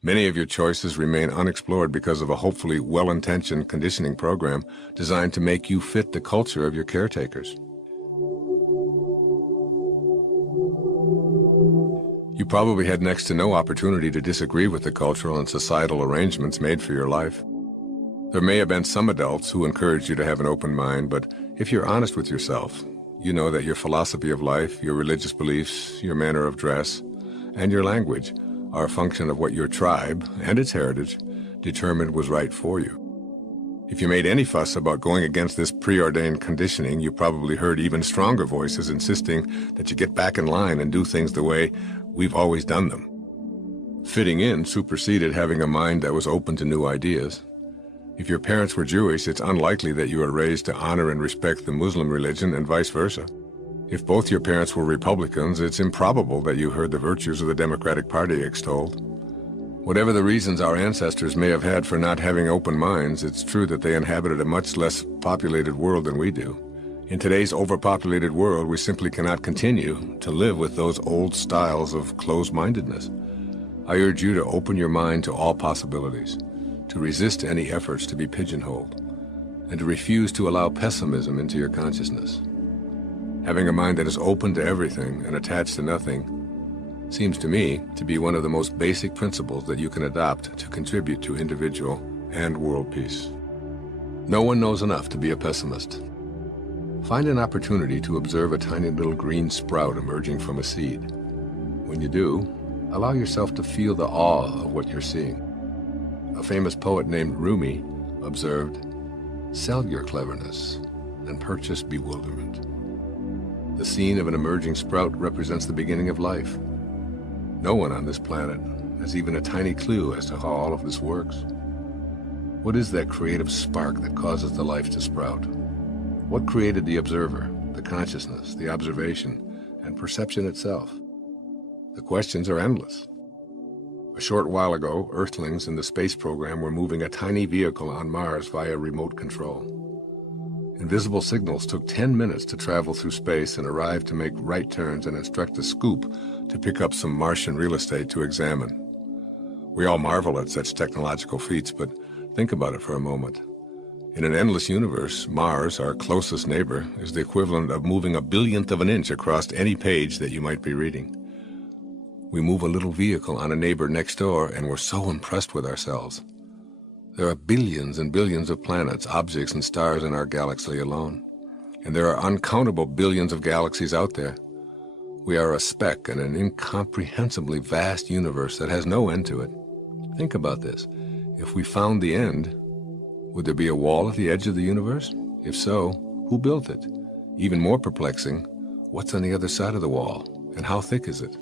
Many of your choices remain unexplored because of a hopefully well-intentioned conditioning program designed to make you fit the culture of your caretakers. You probably had next to no opportunity to disagree with the cultural and societal arrangements made for your life. There may have been some adults who encouraged you to have an open mind, but if you're honest with yourself, you know that your philosophy of life, your religious beliefs, your manner of dress, and your language are a function of what your tribe and its heritage determined was right for you. If you made any fuss about going against this preordained conditioning, you probably heard even stronger voices insisting that you get back in line and do things the way we've always done them. Fitting in superseded having a mind that was open to new ideas. If your parents were Jewish, it's unlikely that you were raised to honor and respect the Muslim religion and vice versa. If both your parents were Republicans, it's improbable that you heard the virtues of the Democratic Party extolled. Whatever the reasons our ancestors may have had for not having open minds, it's true that they inhabited a much less populated world than we do. In today's overpopulated world, we simply cannot continue to live with those old styles of closed-mindedness. I urge you to open your mind to all possibilities, to resist any efforts to be pigeonholed, and to refuse to allow pessimism into your consciousness. Having a mind that is open to everything and attached to nothing seems to me to be one of the most basic principles that you can adopt to contribute to individual and world peace. No one knows enough to be a pessimist. Find an opportunity to observe a tiny little green sprout emerging from a seed. When you do, allow yourself to feel the awe of what you're seeing. A famous poet named Rumi observed, "Sell your cleverness and purchase bewilderment." The scene of an emerging sprout represents the beginning of life. No one on this planet has even a tiny clue as to how all of this works. What is that creative spark that causes the life to sprout? What created the observer, the consciousness, the observation, and perception itself? The questions are endless. A short while ago, Earthlings in the space program were moving a tiny vehicle on Mars via remote control. Invisible signals took 10 minutes to travel through space and arrive to make right turns and instruct a scoop to pick up some Martian real estate to examine. We all marvel at such technological feats, but think about it for a moment. In an endless universe, Mars, our closest neighbor, is the equivalent of moving a billionth of an inch across any page that you might be reading. We move a little vehicle on a neighbor next door, and we're so impressed with ourselves. There are billions and billions of planets, objects, and stars in our galaxy alone. And there are uncountable billions of galaxies out there. We are a speck in an incomprehensibly vast universe that has no end to it. Think about this. If we found the end, would there be a wall at the edge of the universe? If so, who built it? Even more perplexing, what's on the other side of the wall, and how thick is it?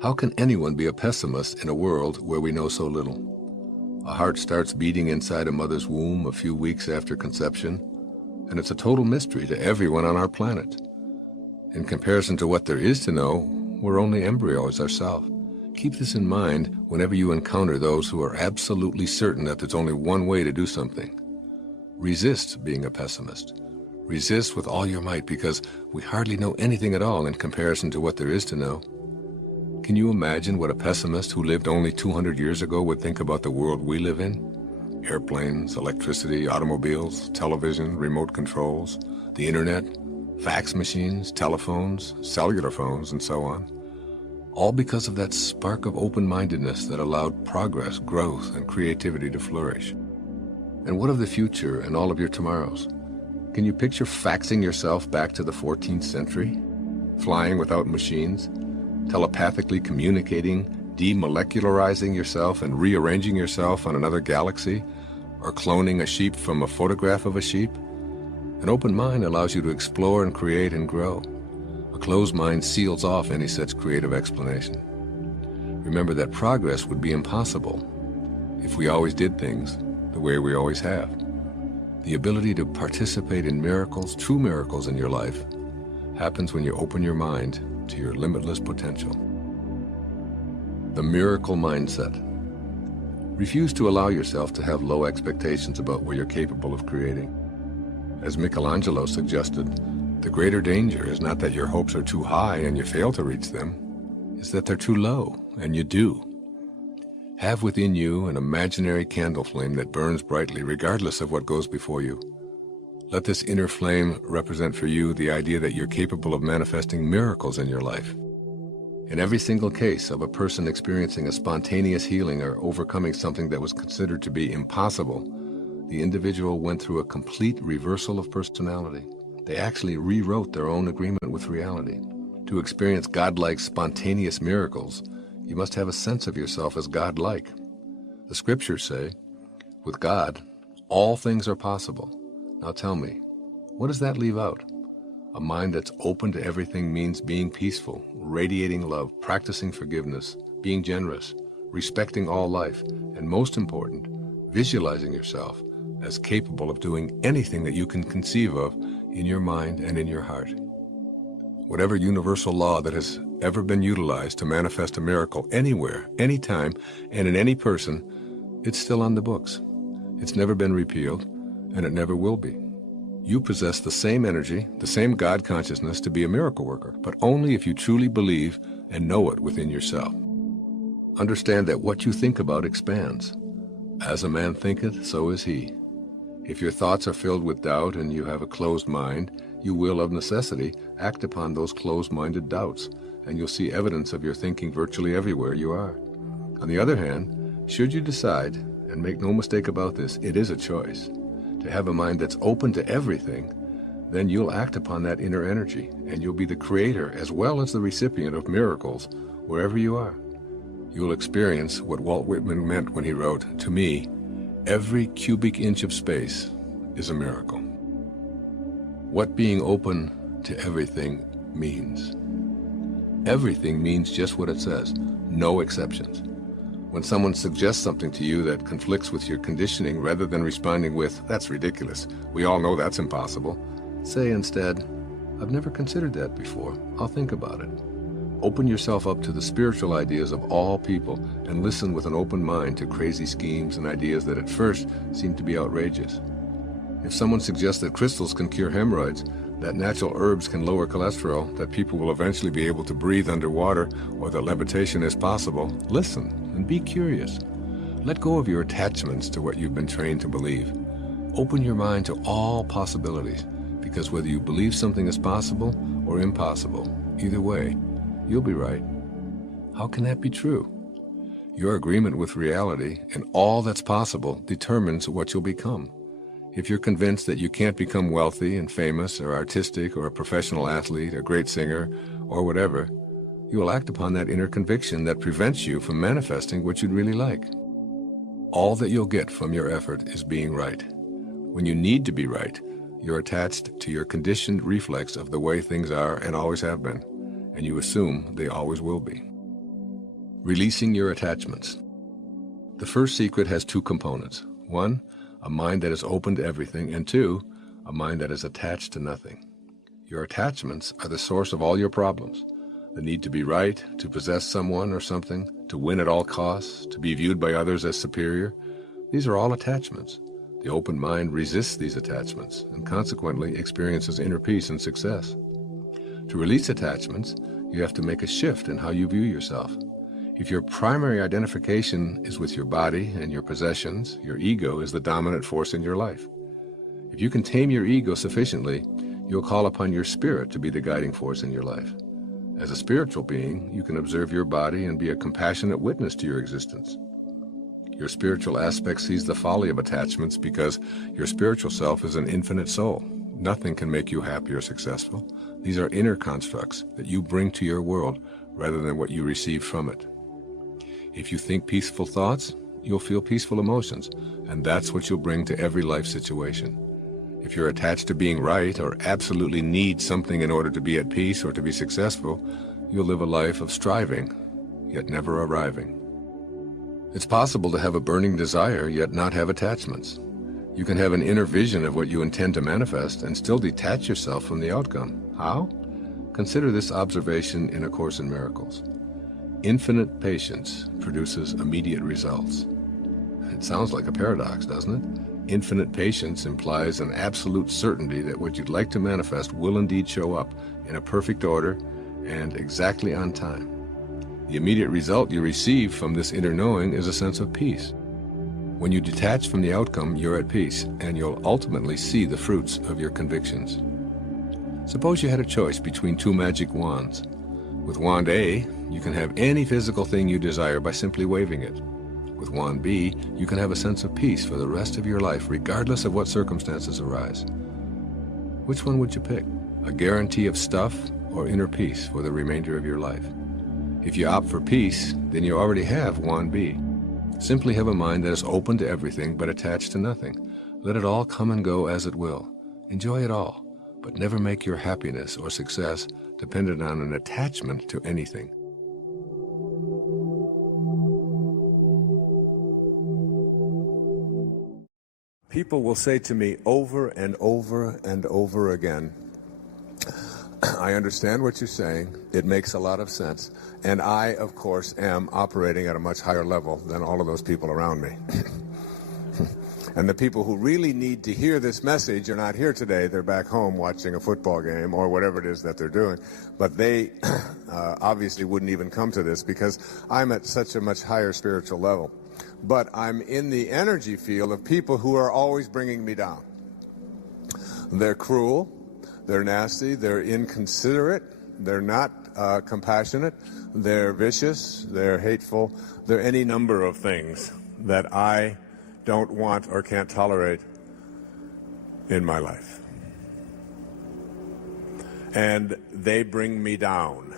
How can anyone be a pessimist in a world where we know so little? A heart starts beating inside a mother's womb a few weeks after conception, and it's a total mystery to everyone on our planet. In comparison to what there is to know, we're only embryos ourselves. Keep this in mind whenever you encounter those who are absolutely certain that there's only one way to do something. Resist being a pessimist. Resist with all your might, because we hardly know anything at all in comparison to what there is to know. Can you imagine what a pessimist who lived only 200 years ago would think about the world we live in? Airplanes, electricity, automobiles, television, remote controls, the internet, fax machines, telephones, cellular phones, and so on. All because of that spark of open-mindedness that allowed progress, growth, and creativity to flourish. And what of the future and all of your tomorrows? Can you picture faxing yourself back to the 14th century? Flying without machines? Telepathically communicating, demolecularizing yourself and rearranging yourself on another galaxy, or cloning a sheep from a photograph of a sheep? An open mind allows you to explore and create and grow. A closed mind seals off any such creative explanation. Remember that progress would be impossible if we always did things the way we always have. The ability to participate in miracles, true miracles in your life, happens when you open your mind to your limitless potential. The miracle mindset. Refuse to allow yourself to have low expectations about what you're capable of creating. As Michelangelo suggested, the greater danger is not that your hopes are too high and you fail to reach them, it's that they're too low and you do. Have within you an imaginary candle flame that burns brightly regardless of what goes before you. Let this inner flame represent for you the idea that you're capable of manifesting miracles in your life. In every single case of a person experiencing a spontaneous healing or overcoming something that was considered to be impossible, the individual went through a complete reversal of personality. They actually rewrote their own agreement with reality. To experience godlike spontaneous miracles, you must have a sense of yourself as godlike. The scriptures say, with God, all things are possible. Now tell me, what does that leave out? A mind that's open to everything means being peaceful, radiating love, practicing forgiveness, being generous, respecting all life, and most important, visualizing yourself as capable of doing anything that you can conceive of in your mind and in your heart. Whatever universal law that has ever been utilized to manifest a miracle anywhere, anytime, and in any person, it's still on the books. It's never been repealed, and it never will be. You possess the same energy, the same God consciousness to be a miracle worker, but only if you truly believe and know it within yourself. Understand that what you think about expands. As a man thinketh, so is he. If your thoughts are filled with doubt and you have a closed mind, you will, of necessity, act upon those closed-minded doubts, and you'll see evidence of your thinking virtually everywhere you are. On the other hand, should you decide, and make no mistake about this, it is a choice, to have a mind that's open to everything, then you'll act upon that inner energy, and you'll be the creator as well as the recipient of miracles wherever you are. You'll experience what Walt Whitman meant when he wrote, "To me, every cubic inch of space is a miracle." What being open to everything means. Everything means just what it says, no exceptions. When someone suggests something to you that conflicts with your conditioning, rather than responding with, "That's ridiculous, we all know that's impossible," say instead, "I've never considered that before, I'll think about it." Open yourself up to the spiritual ideas of all people and listen with an open mind to crazy schemes and ideas that at first seem to be outrageous. If someone suggests that crystals can cure hemorrhoids, that natural herbs can lower cholesterol, that people will eventually be able to breathe underwater, or that levitation is possible, listen and be curious. Let go of your attachments to what you've been trained to believe. Open your mind to all possibilities, because whether you believe something is possible or impossible, either way, you'll be right. How can that be true? Your agreement with reality and all that's possible determines what you'll become. If you're convinced that you can't become wealthy and famous or artistic or a professional athlete, a great singer, or whatever, you will act upon that inner conviction that prevents you from manifesting what you'd really like. All that you'll get from your effort is being right. When you need to be right, you're attached to your conditioned reflex of the way things are and always have been, and you assume they always will be. Releasing your attachments. The first secret has two components. One, a mind that is open to everything, and two, a mind that is attached to nothing. Your attachments are the source of all your problems. The need to be right, to possess someone or something, to win at all costs, to be viewed by others as superior. These are all attachments. The open mind resists these attachments and consequently experiences inner peace and success. To release attachments, you have to make a shift in how you view yourself. If your primary identification is with your body and your possessions, your ego is the dominant force in your life. If you can tame your ego sufficiently, you'll call upon your spirit to be the guiding force in your life. As a spiritual being, you can observe your body and be a compassionate witness to your existence. Your spiritual aspect sees the folly of attachments because your spiritual self is an infinite soul. Nothing can make you happy or successful. These are inner constructs that you bring to your world rather than what you receive from it. If you think peaceful thoughts, you'll feel peaceful emotions, and that's what you'll bring to every life situation. If you're attached to being right or absolutely need something in order to be at peace or to be successful, you'll live a life of striving, yet never arriving. It's possible to have a burning desire, yet not have attachments. You can have an inner vision of what you intend to manifest and still detach yourself from the outcome. How? Consider this observation in A Course in Miracles. Infinite patience produces immediate results. It sounds like a paradox, doesn't it? Infinite patience implies an absolute certainty that what you'd like to manifest will indeed show up in a perfect order and exactly on time. The immediate result you receive from this inner knowing is a sense of peace. When you detach from the outcome, you're at peace, and you'll ultimately see the fruits of your convictions. Suppose you had a choice between two magic wands. With wand A, you can have any physical thing you desire by simply waving it. With wand B, you can have a sense of peace for the rest of your life, regardless of what circumstances arise. Which one would you pick? A guarantee of stuff or inner peace for the remainder of your life? If you opt for peace, then you already have wand B. Simply have a mind that is open to everything but attached to nothing. Let it all come and go as it will. Enjoy it all, but never make your happiness or success dependent on an attachment to anything. People will say to me over and over and over again, I understand what you're saying. It makes a lot of sense. And I, of course, am operating at a much higher level than all of those people around me. And the people who really need to hear this message are not here today. They're back home watching a football game or whatever it is that they're doing. But they obviously wouldn't even come to this because I'm at such a much higher spiritual level. But I'm in the energy field of people who are always bringing me down. They're cruel. They're nasty, they're inconsiderate, they're not compassionate, they're vicious, they're hateful, they're any number of things that I don't want or can't tolerate in my life. And they bring me down.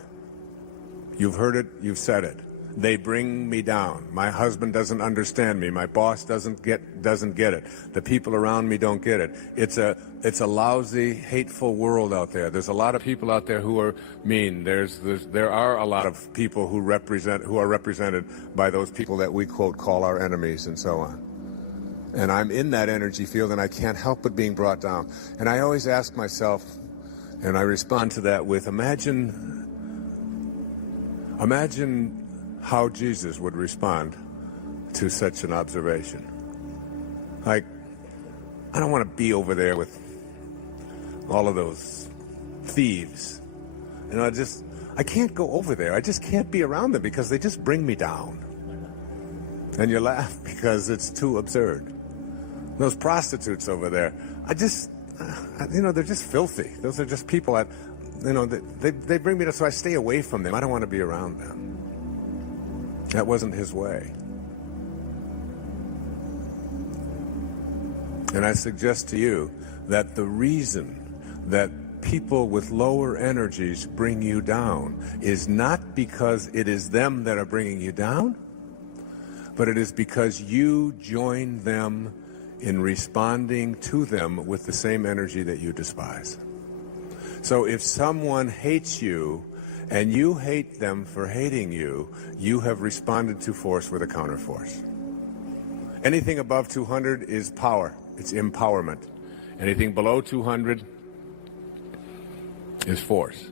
You've heard it, you've said it. They bring me down. My husband doesn't understand me. My boss doesn't get it. The people around me don't get it. It's a lousy, hateful world out there. There's a lot of people out there who are mean. There are a lot of people who are represented by those people that we quote call our enemies and so on. And I'm in that energy field and I can't help but being brought down. And I always ask myself, and I respond to that with imagine how Jesus would respond to such an observation. Like, I don't want to be over there with all of those thieves. You know, I can't go over there. I just can't be around them because they just bring me down. And you laugh because it's too absurd. Those prostitutes over there, they're just filthy. Those are just people that, they bring me down, so I stay away from them. I don't want to be around them. That wasn't his way. And I suggest to you that the reason that people with lower energies bring you down is not because it is them that are bringing you down, but it is because you join them in responding to them with the same energy that you despise. So if someone hates you, and you hate them for hating you, you have responded to force with a counterforce. Anything above 200 is power. It's empowerment. Anything below 200 is force.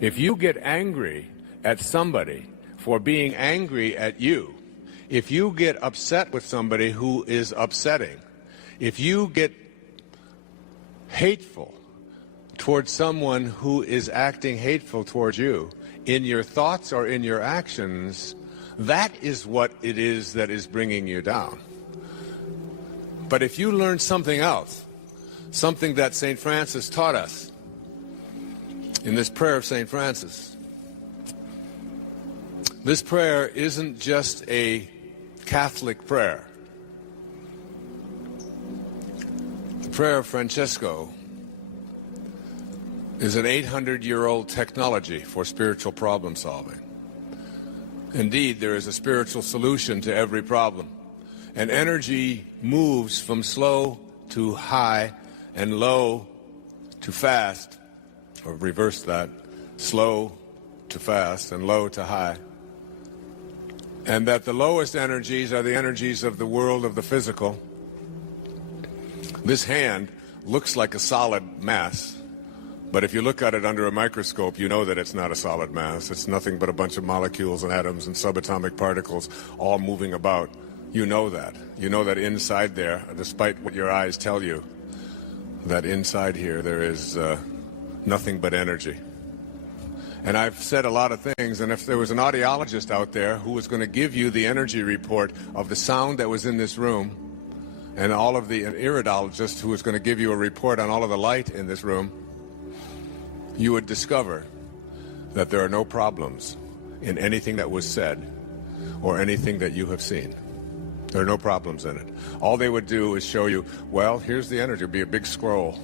If you get angry at somebody for being angry at you, if you get upset with somebody who is upsetting, if you get hateful towards someone who is acting hateful towards you, in your thoughts or in your actions, that is what it is that is bringing you down. But if you learn something else, something that St. Francis taught us in this prayer of St. Francis, this prayer isn't just a Catholic prayer. The prayer of Francesco is an 800-year-old technology for spiritual problem solving. Indeed, there is a spiritual solution to every problem. And energy moves from slow to high and low to fast, or reverse that, slow to fast and low to high. And that the lowest energies are the energies of the world of the physical. This hand looks like a solid mass. But if you look at it under a microscope, you know that it's not a solid mass. It's nothing but a bunch of molecules and atoms and subatomic particles all moving about. You know that. You know that inside there, despite what your eyes tell you, that inside here there is nothing but energy. And I've said a lot of things, and if there was an audiologist out there who was going to give you the energy report of the sound that was in this room, and all of the iridologist who was going to give you a report on all of the light in this room, you would discover that there are no problems in anything that was said or anything that you have seen. There are no problems in it. All they would do is show you, well, here's the energy. It would be a big scroll.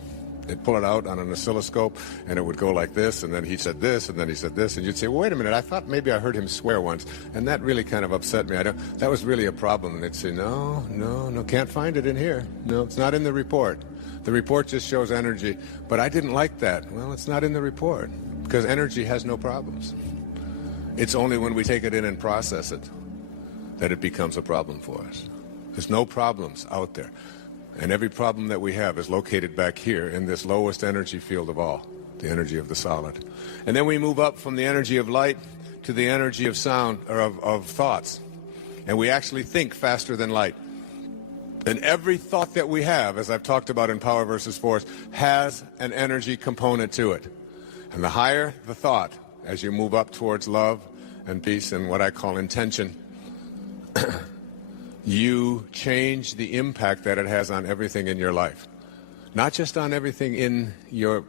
They'd pull it out on an oscilloscope, and it would go like this, and then he said this, and then he said this, and you'd say, well, wait a minute, I thought maybe I heard him swear once, and that really kind of upset me. That was really a problem. And they'd say, no, can't find it in here. No, it's not in the report. The report just shows energy, but I didn't like that. Well, it's not in the report, because energy has no problems. It's only when we take it in and process it that it becomes a problem for us. There's no problems out there. And every problem that we have is located back here in this lowest energy field of all, the energy of the solid. And then we move up from the energy of light to the energy of sound, or of thoughts. And we actually think faster than light. And every thought that we have, as I've talked about in Power versus Force, has an energy component to it. And the higher the thought, as you move up towards love and peace and what I call intention, you change the impact that it has on everything in your life. Not just on everything in your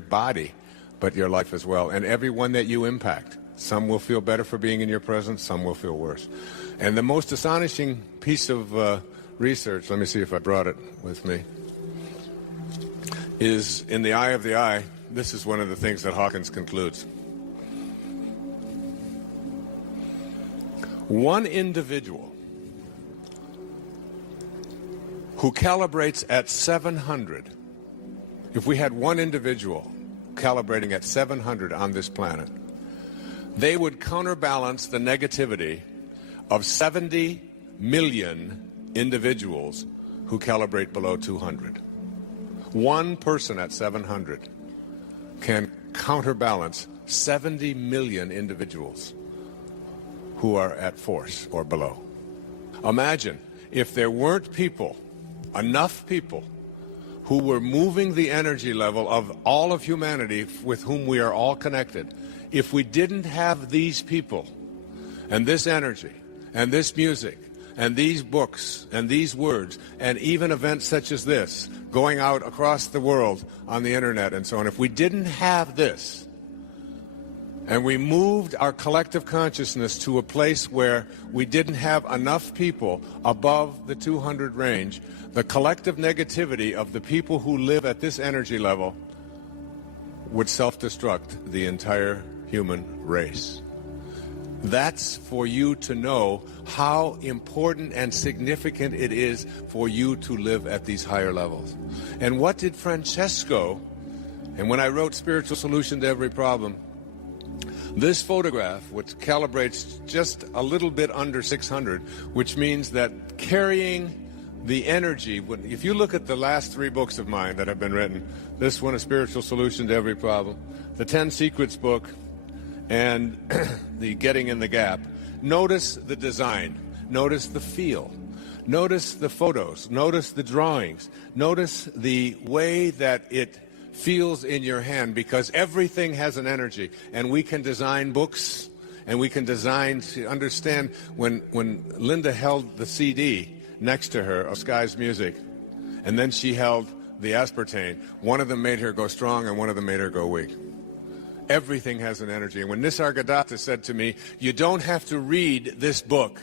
body, but your life as well. And everyone that you impact. Some will feel better for being in your presence, some will feel worse. And the most astonishing piece of research, let me see if I brought it with me, is in the eye of the eye. This is one of the things that Hawkins concludes. One individual who calibrates at 700, if we had one individual calibrating at 700 on this planet, they would counterbalance the negativity of 70 million individuals who calibrate below 200. One person at 700 can counterbalance 70 million individuals who are at force or below. Imagine if there weren't people, enough people, who were moving the energy level of all of humanity with whom we are all connected. If we didn't have these people and this energy and this music and these books and these words and even events such as this going out across the world on the internet and so on, if we didn't have this and we moved our collective consciousness to a place where we didn't have enough people above the 200 range, the collective negativity of the people who live at this energy level would self-destruct the entire human race. That's for you to know how important and significant it is for you to live at these higher levels. And what did Francesco, and when I wrote Spiritual Solution to Every Problem, this photograph, which calibrates just a little bit under 600, which means that carrying the energy, if you look at the last 3 books of mine that have been written, this one, A Spiritual Solution to Every Problem, the 10 Secrets book, and the Getting in the Gap, notice the design, notice the feel, notice the photos, notice the drawings, notice the way that it feels in your hand, because everything has an energy. And we can design books, and we can design to understand. When Linda held the CD next to her of Sky's Music, and then she held the aspartame, one of them made her go strong and one of them made her go weak. Everything has an energy. And when Nisargadatta said to me, you don't have to read this book,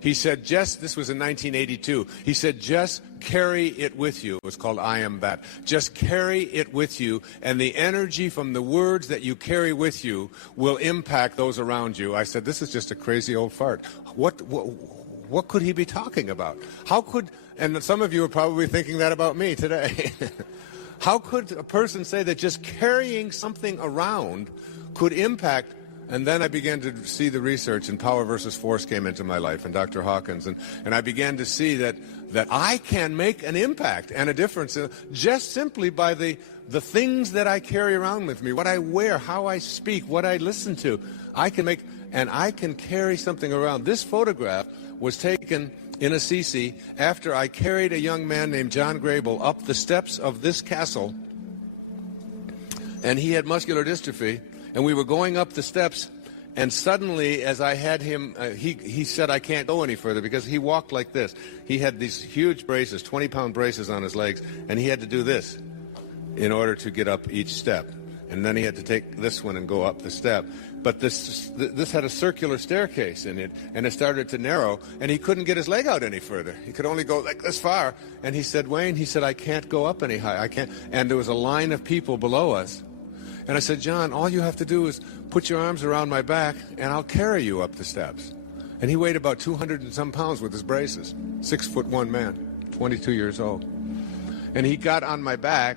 he said, this was in 1982, he said, just carry it with you. It was called I Am That. Just carry it with you, and the energy from the words that you carry with you will impact those around you. I said, this is just a crazy old fart. What could he be talking about? And some of you are probably thinking that about me today. How could a person say that just carrying something around could impact? And then I began to see the research, and Power versus Force came into my life, and Dr. Hawkins, and I began to see that I can make an impact and a difference just simply by the things that I carry around with me, what I wear, how I speak, what I listen to. I can carry something around. This photograph was taken in Assisi after I carried a young man named John Grable up the steps of this castle, and he had muscular dystrophy. And we were going up the steps, and suddenly, as I had him, he said, I can't go any further, because he walked like this. He had these huge braces, 20-pound braces on his legs, and he had to do this in order to get up each step. And then he had to take this one and go up the step. But this had a circular staircase in it, and it started to narrow, and he couldn't get his leg out any further. He could only go like this far. And he said, Wayne, he said, I can't go up any higher. I can't. And there was a line of people below us. And I said, John, all you have to do is put your arms around my back, and I'll carry you up the steps. And he weighed about 200 and some pounds with his braces. 6'1" man, 22 years old. And he got on my back,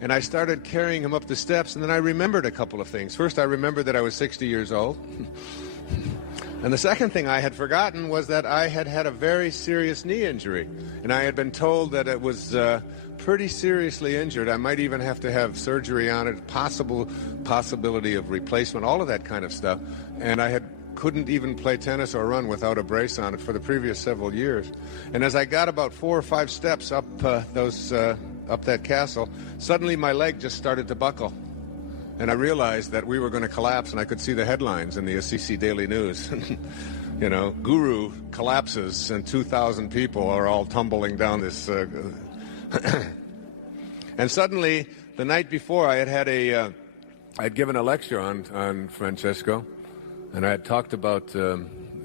and I started carrying him up the steps, and then I remembered a couple of things. First, I remembered that I was 60 years old. And the second thing I had forgotten was that I had had a very serious knee injury. And I had been told that it was pretty seriously injured. I might even have to have surgery on it, possibility of replacement, all of that kind of stuff. And I couldn't even play tennis or run without a brace on it for the previous several years. And as I got about 4 or 5 steps up up that castle, suddenly my leg just started to buckle. And I realized that we were going to collapse, and I could see the headlines in the Assisi Daily News. You know, Guru collapses, and 2,000 people are all tumbling down this. And suddenly, the night before, I'd given a lecture on Francesco, and I had talked about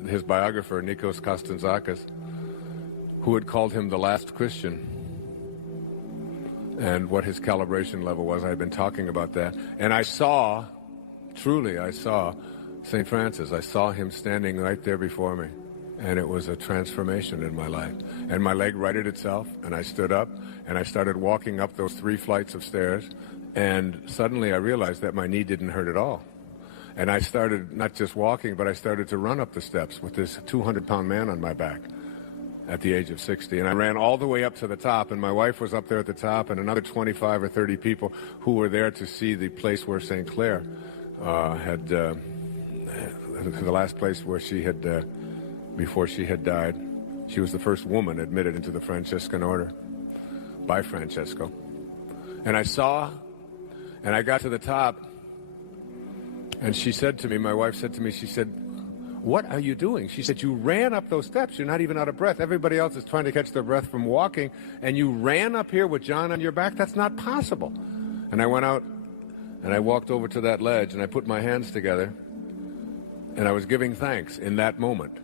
his biographer, Nikos Kazantzakis, who had called him the last Christian, and what his calibration level was. I had been talking about that. And I saw St. Francis. I saw him standing right there before me. And it was a transformation in my life. And my leg righted itself, and I stood up, and I started walking up those 3 flights of stairs. And suddenly I realized that my knee didn't hurt at all. And I started not just walking, but I started to run up the steps with this 200-pound man on my back at the age of 60. And I ran all the way up to the top, and my wife was up there at the top, and another 25 or 30 people who were there to see the place where St. Clair the last place where she had, before she had died. She was the first woman admitted into the Franciscan order by Francesco. And I saw, and I got to the top, and she said to me, my wife said to me, she said, what are you doing? She said, you ran up those steps. You're not even out of breath. Everybody else is trying to catch their breath from walking, and you ran up here with John on your back? That's not possible. And I went out, and I walked over to that ledge, and I put my hands together, and I was giving thanks in that moment.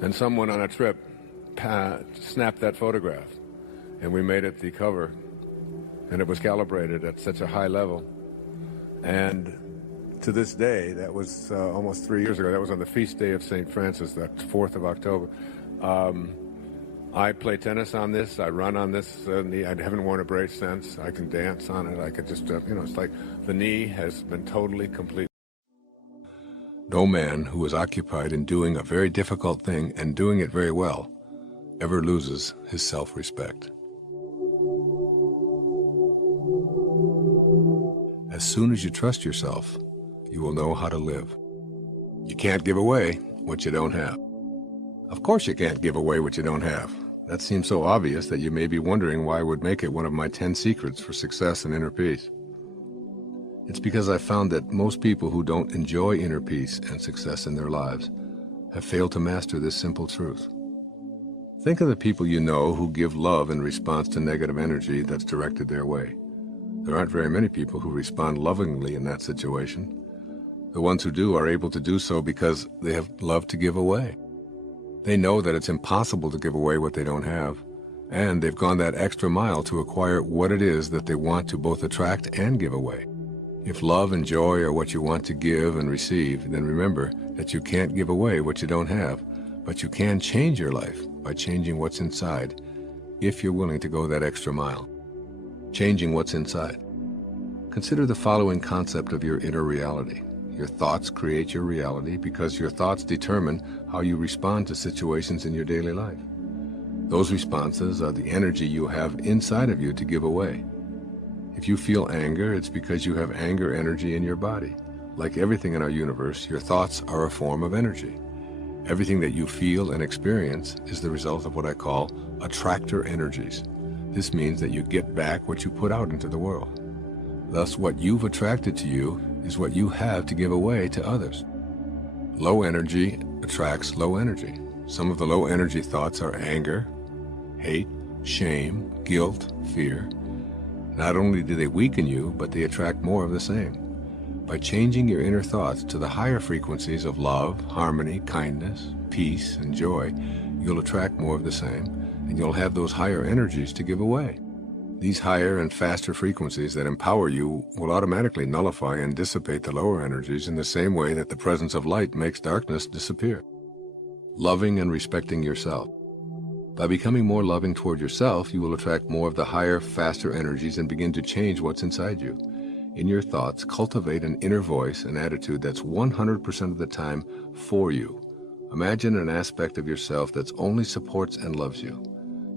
And someone on a trip snapped that photograph, and we made it the cover, and it was calibrated at such a high level. And to this day, that was almost 3 years ago. That was on the feast day of St. Francis, the 4th of October. I play tennis on this. I run on this knee. I haven't worn a brace since. I can dance on it. I could just, it's like the knee has been totally complete. No man who is occupied in doing a very difficult thing and doing it very well ever loses his self-respect. As soon as you trust yourself, you will know how to live. You can't give away what you don't have. Of course you can't give away what you don't have. That seems so obvious that you may be wondering why I would make it one of my 10 secrets for success and inner peace. It's because I found that most people who don't enjoy inner peace and success in their lives have failed to master this simple truth. Think of the people you know who give love in response to negative energy that's directed their way. There aren't very many people who respond lovingly in that situation. The ones who do are able to do so because they have love to give away. They know that it's impossible to give away what they don't have, and they've gone that extra mile to acquire what it is that they want to both attract and give away. If love and joy are what you want to give and receive, then remember that you can't give away what you don't have, but you can change your life by changing what's inside, if you're willing to go that extra mile. Changing what's inside. Consider the following concept of your inner reality. Your thoughts create your reality because your thoughts determine how you respond to situations in your daily life. Those responses are the energy you have inside of you to give away. If you feel anger, it's because you have anger energy in your body. Like everything in our universe, your thoughts are a form of energy. Everything that you feel and experience is the result of what I call attractor energies. This means that you get back what you put out into the world. Thus, what you've attracted to you is what you have to give away to others. Low energy attracts low energy. Some of the low energy thoughts are anger, hate, shame, guilt, fear. Not only do they weaken you, but they attract more of the same. By changing your inner thoughts to the higher frequencies of love, harmony, kindness, peace, and joy, you'll attract more of the same, and you'll have those higher energies to give away. These higher and faster frequencies that empower you will automatically nullify and dissipate the lower energies in the same way that the presence of light makes darkness disappear. Loving and respecting yourself. By becoming more loving toward yourself, you will attract more of the higher, faster energies and begin to change what's inside you. In your thoughts, cultivate an inner voice and attitude that's 100% of the time for you. Imagine an aspect of yourself that only supports and loves you.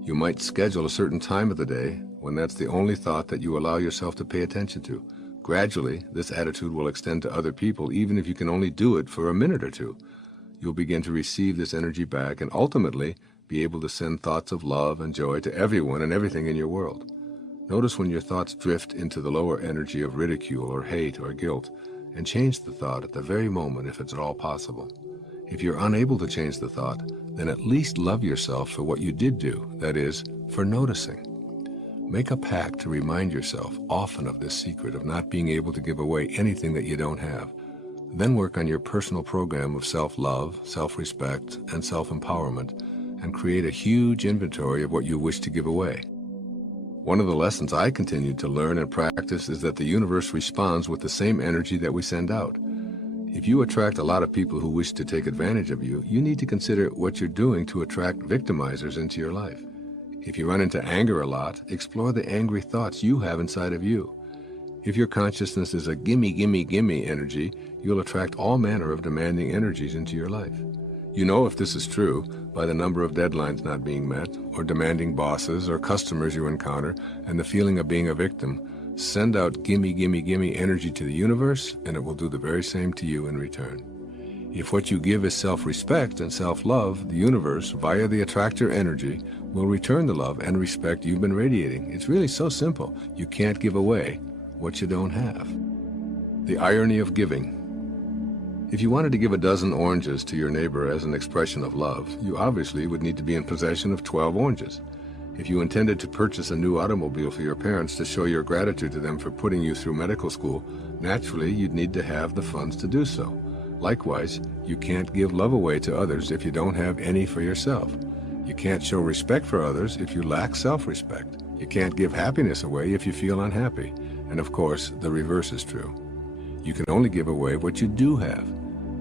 You might schedule a certain time of the day when that's the only thought that you allow yourself to pay attention to. Gradually, this attitude will extend to other people, even if you can only do it for a minute or two. You'll begin to receive this energy back and ultimately be able to send thoughts of love and joy to everyone and everything in your world. Notice when your thoughts drift into the lower energy of ridicule or hate or guilt, and change the thought at the very moment if it's at all possible. If you're unable to change the thought, then at least love yourself for what you did do, that is, for noticing. Make a pact to remind yourself often of this secret of not being able to give away anything that you don't have. Then work on your personal program of self-love, self-respect, and self-empowerment, and create a huge inventory of what you wish to give away. One of the lessons I continue to learn and practice is that the universe responds with the same energy that we send out. If you attract a lot of people who wish to take advantage of you, you need to consider what you're doing to attract victimizers into your life. If you run into anger a lot, explore the angry thoughts you have inside of you. If your consciousness is a gimme, gimme, gimme energy, you'll attract all manner of demanding energies into your life. You know if this is true by the number of deadlines not being met, or demanding bosses or customers you encounter, and the feeling of being a victim. Send out gimme, gimme, gimme energy to the universe, and it will do the very same to you in return. If what you give is self-respect and self-love, the universe, via the attractor energy, will return the love and respect you've been radiating. It's really so simple. You can't give away what you don't have. The irony of giving. If you wanted to give a dozen oranges to your neighbor as an expression of love, you obviously would need to be in possession of 12 oranges. If you intended to purchase a new automobile for your parents to show your gratitude to them for putting you through medical school, naturally you'd need to have the funds to do so. Likewise, you can't give love away to others if you don't have any for yourself. You can't show respect for others if you lack self-respect. You can't give happiness away if you feel unhappy. And of course, the reverse is true. You can only give away what you do have.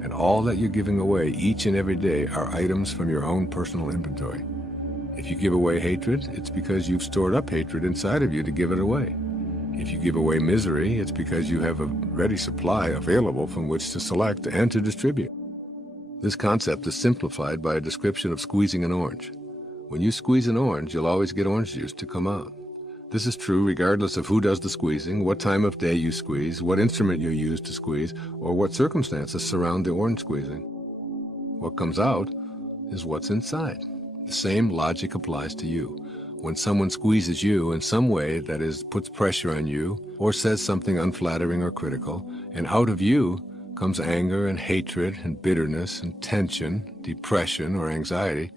And all that you're giving away each and every day are items from your own personal inventory. If you give away hatred, it's because you've stored up hatred inside of you to give it away. If you give away misery, it's because you have a ready supply available from which to select and to distribute. This concept is simplified by a description of squeezing an orange. When you squeeze an orange, you'll always get orange juice to come out. This is true regardless of who does the squeezing, what time of day you squeeze, what instrument you use to squeeze, or what circumstances surround the orange squeezing. What comes out is what's inside. The same logic applies to you. When someone squeezes you in some way, that is, puts pressure on you, or says something unflattering or critical, and out of you comes anger and hatred and bitterness and tension, depression or anxiety,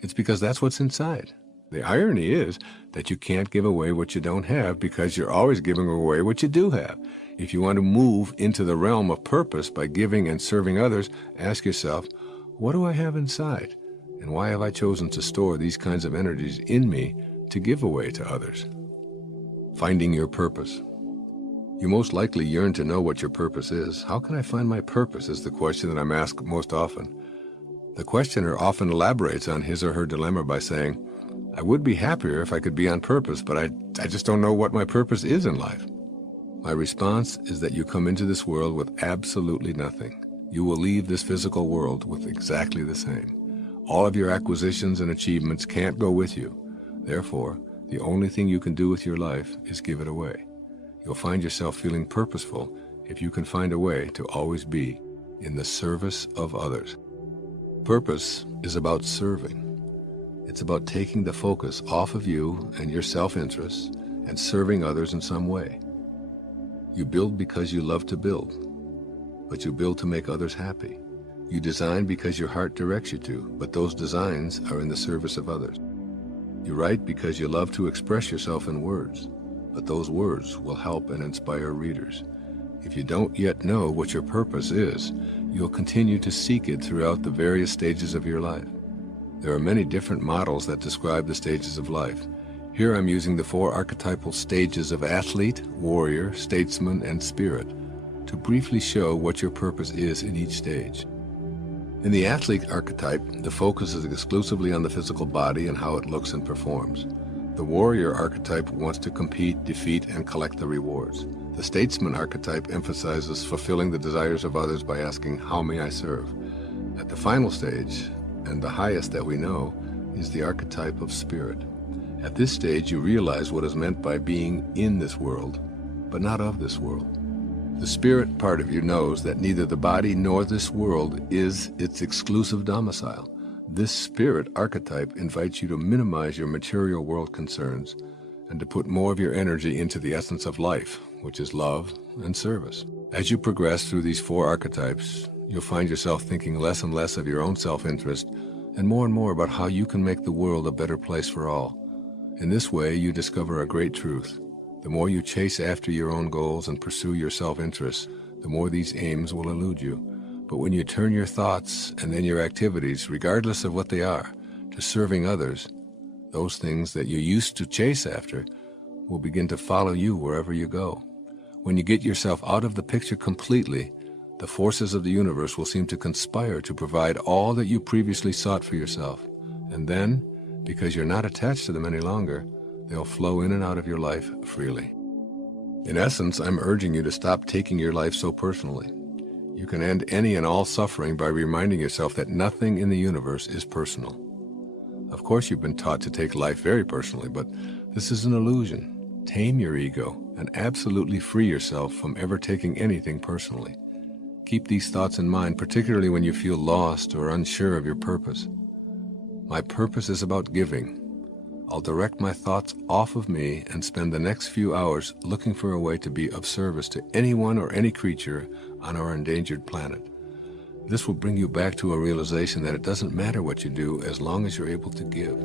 it's because that's what's inside. The irony is that you can't give away what you don't have because you're always giving away what you do have. If you want to move into the realm of purpose by giving and serving others, ask yourself, what do I have inside? And why have I chosen to store these kinds of energies in me to give away to others? Finding your purpose. You most likely yearn to know what your purpose is. How can I find my purpose is the question that I'm asked most often. The questioner often elaborates on his or her dilemma by saying, I would be happier if I could be on purpose, but I just don't know what my purpose is in life. My response is that you come into this world with absolutely nothing. You will leave this physical world with exactly the same. All of your acquisitions and achievements can't go with you. Therefore, the only thing you can do with your life is give it away. You'll find yourself feeling purposeful if you can find a way to always be in the service of others. Purpose is about serving. It's about taking the focus off of you and your self-interest and serving others in some way. You build because you love to build, but you build to make others happy. You design because your heart directs you to, but those designs are in the service of others. You write because you love to express yourself in words, but those words will help and inspire readers. If you don't yet know what your purpose is, you'll continue to seek it throughout the various stages of your life. There are many different models that describe the stages of life. Here I'm using the 4 archetypal stages of athlete, warrior, statesman, and spirit to briefly show what your purpose is in each stage. In the athlete archetype, the focus is exclusively on the physical body and how it looks and performs. The warrior archetype wants to compete, defeat, and collect the rewards. The statesman archetype emphasizes fulfilling the desires of others by asking, "How may I serve?" At the final stage, and the highest that we know, is the archetype of spirit. At this stage, you realize what is meant by being in this world, but not of this world. The spirit part of you knows that neither the body nor this world is its exclusive domicile. This spirit archetype invites you to minimize your material world concerns and to put more of your energy into the essence of life, which is love and service. As you progress through these 4 archetypes, you'll find yourself thinking less and less of your own self-interest and more about how you can make the world a better place for all. In this way, you discover a great truth. The more you chase after your own goals and pursue your self-interests, the more these aims will elude you. But when you turn your thoughts and then your activities, regardless of what they are, to serving others, those things that you used to chase after will begin to follow you wherever you go. When you get yourself out of the picture completely, the forces of the universe will seem to conspire to provide all that you previously sought for yourself. And then, because you're not attached to them any longer, they'll flow in and out of your life freely. In essence, I'm urging you to stop taking your life so personally. You can end any and all suffering by reminding yourself that nothing in the universe is personal. Of course, you've been taught to take life very personally, but this is an illusion. Tame your ego and absolutely free yourself from ever taking anything personally. Keep these thoughts in mind, particularly when you feel lost or unsure of your purpose. My purpose is about giving. I'll direct my thoughts off of me and spend the next few hours looking for a way to be of service to anyone or any creature on our endangered planet. This will bring you back to a realization that it doesn't matter what you do as long as you're able to give.